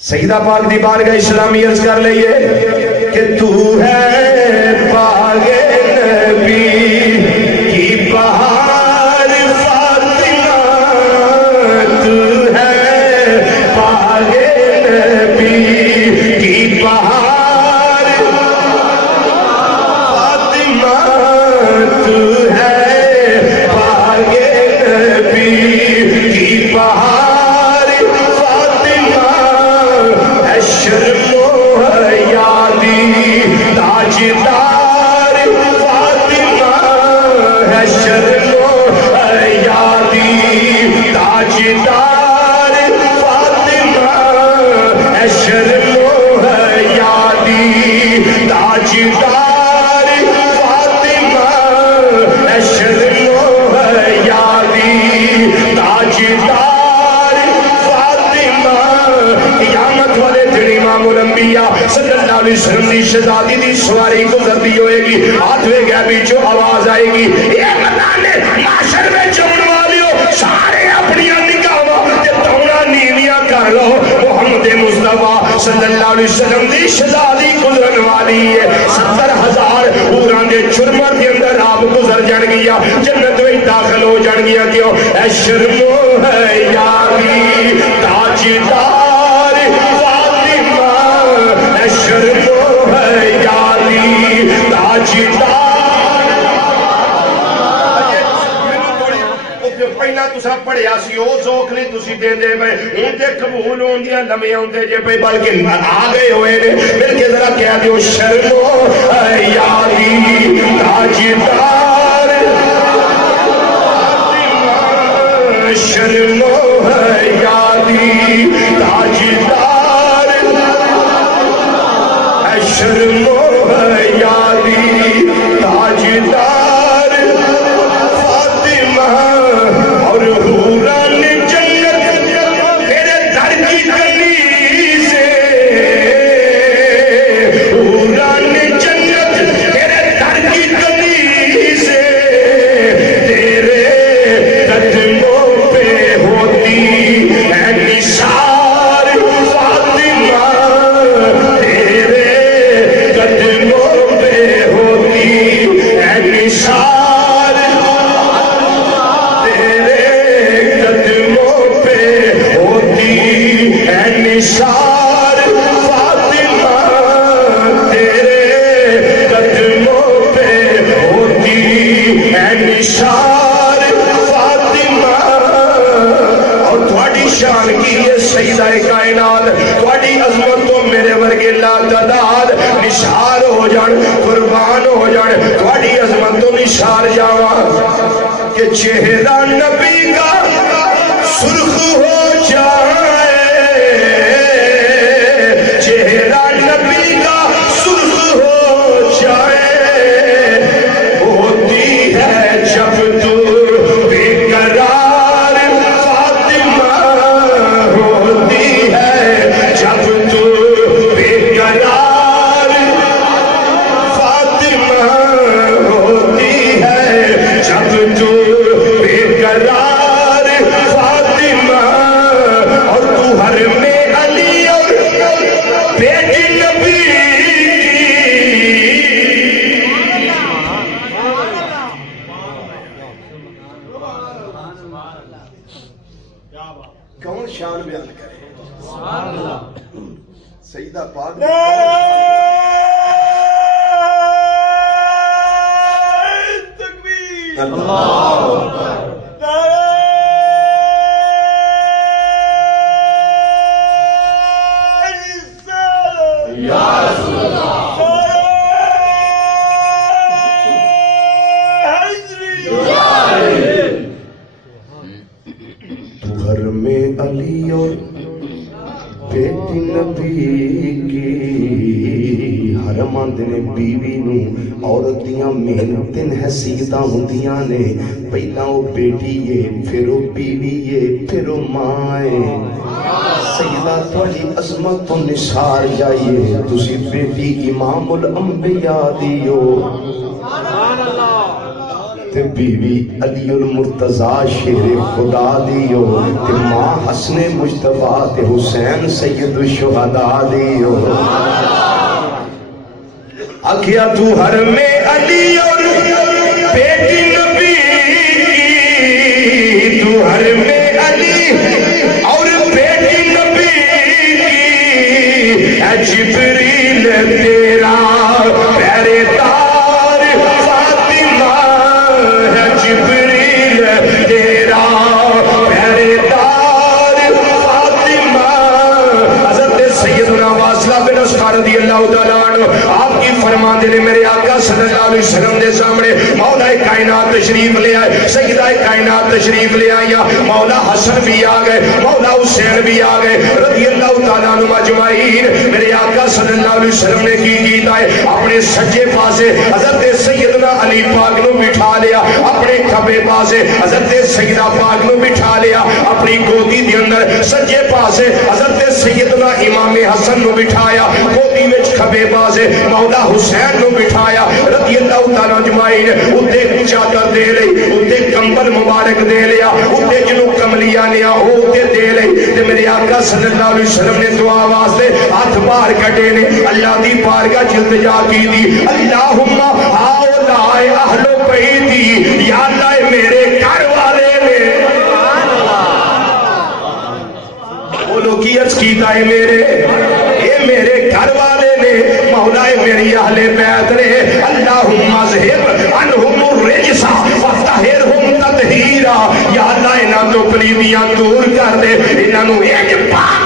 سیدہ پاک دی بارگاہ اسلامی عرض کر لئیے کہ تو ہے پاک نبی کی بہار فاطمہ، تو ہے پاک نبی کی بہار فاطمہ، تو ہے پاک نبی کی بہار شرم و حیادی تاجدار فاطمہ ہے، شرم و حیادی تاجدار فاطمہ ہے، شرم و حیادی تاجدار فاطمہ ہے، شرم و حیادی تاجدار فاطمہ۔ قیامت والے دن امام الانبیاء صلی اللہ علیہ وسلم دی شہزادی دی سواری گزرتی ہوئے گی، ہاتھویں غیبی جو آواز آئے گی، اے مدانے معاشر میں جمن والیو سارے اپنی نگاہاں تے توڑا نیویاں کر لو، محمد مصطفیٰ صلی اللہ علیہ وسلم دی شہزادی گزرن والی ہے، 70,000 اوراں دے چرمر کے اندر آپ گزر جان گیا، جنت میں داخل ہو جان گیا، کیوں اے شرم و حیادی تاجدار فاطمہ، اے شرم و حیادی تاجدار۔ پہلا تسا پڑھیا سی او ذوق نہیں تسی دیندے میں ہن تے قبول ہوندیاں لمحے ہوندے جے پہ بلکہ آ گئے ہوئے نے، بلکہ ذرا کہہ دیو شرم و حیادی تاجدار فاطمہ، شرم و حیادی تاجدار، شرم و حیادی تاجدار فاطمہ، اور حوران جنت تیرے در کی گلی سے، حوران جنت تیرے در کی گلی سے، تیرے قدموں پہ ہوتی ہے نثار فاطمہ، تیرے قدموں پہ ہوتی ہے نثار، تیرے قدموں پہ ہوتی ہے نثار فاطمہ، تیرے قدموں پہ ہوتی ہے نثار فاطمہ۔ اور تھوڑی شان کی یہ سیدہ کائنات، تھوڑی عظمت تو میرے ورگے لا تعداد نثار ہو جان، قربان ہو جان، تھوڑی عظمت تو نثار جاواں کہ چہرہ نبی کا سرخ ہو جائے، چہرہ نبی کا سرخ ہو جائے، ہوتی ہے جب تو بے قرار فاطمہ، ہوتی ہے جب تو بے قرار فاطمہ، ہوتی ہے جب تو بے قرار فاطمہ، اور تو ہر میں علی اور بیٹی نبی کون شان بیان کرے؟ سیدہ پاک تکبیر، اللہ اکبر، یا رسول اللہ، تو گھر میں علی اور بیٹی نبی کی، ہر مند نے بیوی نو عورت دیاں محنتیں حیثیتاں ہوندیاں نے، پہلا وہ بیٹی ہے، پھر وہ بیوی ہے، پھر وہ ماں ہے۔ سیدہ تھوڑی عظمت تو نثار جائیے، تسی بیٹی امام الانبیاء دیو، تے بیوی علی المرتضی شیر خدا دیو تے ماں حسن مجتبیٰ تے حسین سید الشہداء دیو آکھیا تو ہر میں علی اور بیٹی نبی کی تو ہر میں علی اور بیٹی نبی کی اے جبریل تیرا پہرے دار فاطمہ ہے جبریل تیرا پہرے دار فاطمہ حضرت سیدنا واصلہ بن اسقر رضی اللہ تعالیٰ عنہ آپ کی فرمان دے میرے آقا صلی اللہ علیہ وسلم دے سامنے مولا کائنات تشریف لے آئے سیدہ کائنات تشریف لے آئی مولا حسن بھی آ گئے مولا حسین بھی آ گئے رضی اللہ تعالیٰ عنہ اجمعین میرے آقا صلی اللہ علیہ وسلم نے کی کیتا ہے اپنے سجے پاسے حضرت سیدنا علی پاک نو بٹھا لیا اپنے کھبے پاسے حضرت سیدہ پاک نو بٹھا لیا اپنی گودی دے اندر سجے پاسے حضرت سیدنا امام حسن نو بٹھایا گودی وچ کھبے پاسے مولا حسین نو بٹھایا رضی اللہ تعالیٰ اجمعین اتے چادر دے لئی اتے کمبل مبارک دے لیا اتے جنو کملیاں نیا اتے دے لئی تے میرے آقا صلی اللہ علیہ وسلم نے دعا واسطے ہاتھ بار کٹے نے اللہ دی بارگاہ التجا کی دی اللہم ہؤلاء اہل بیتی یا اللہ میرے گھر والے نے بولو کی عرض کیتا ہے میرے گھر والے نے مولا میری اہل بیت نے اللہم اذہب عنہم الرجس وطہرہم تطہیرا یا اللہ انہاں تو پلیدیاں دور کر دے انہاں نو ایک پاک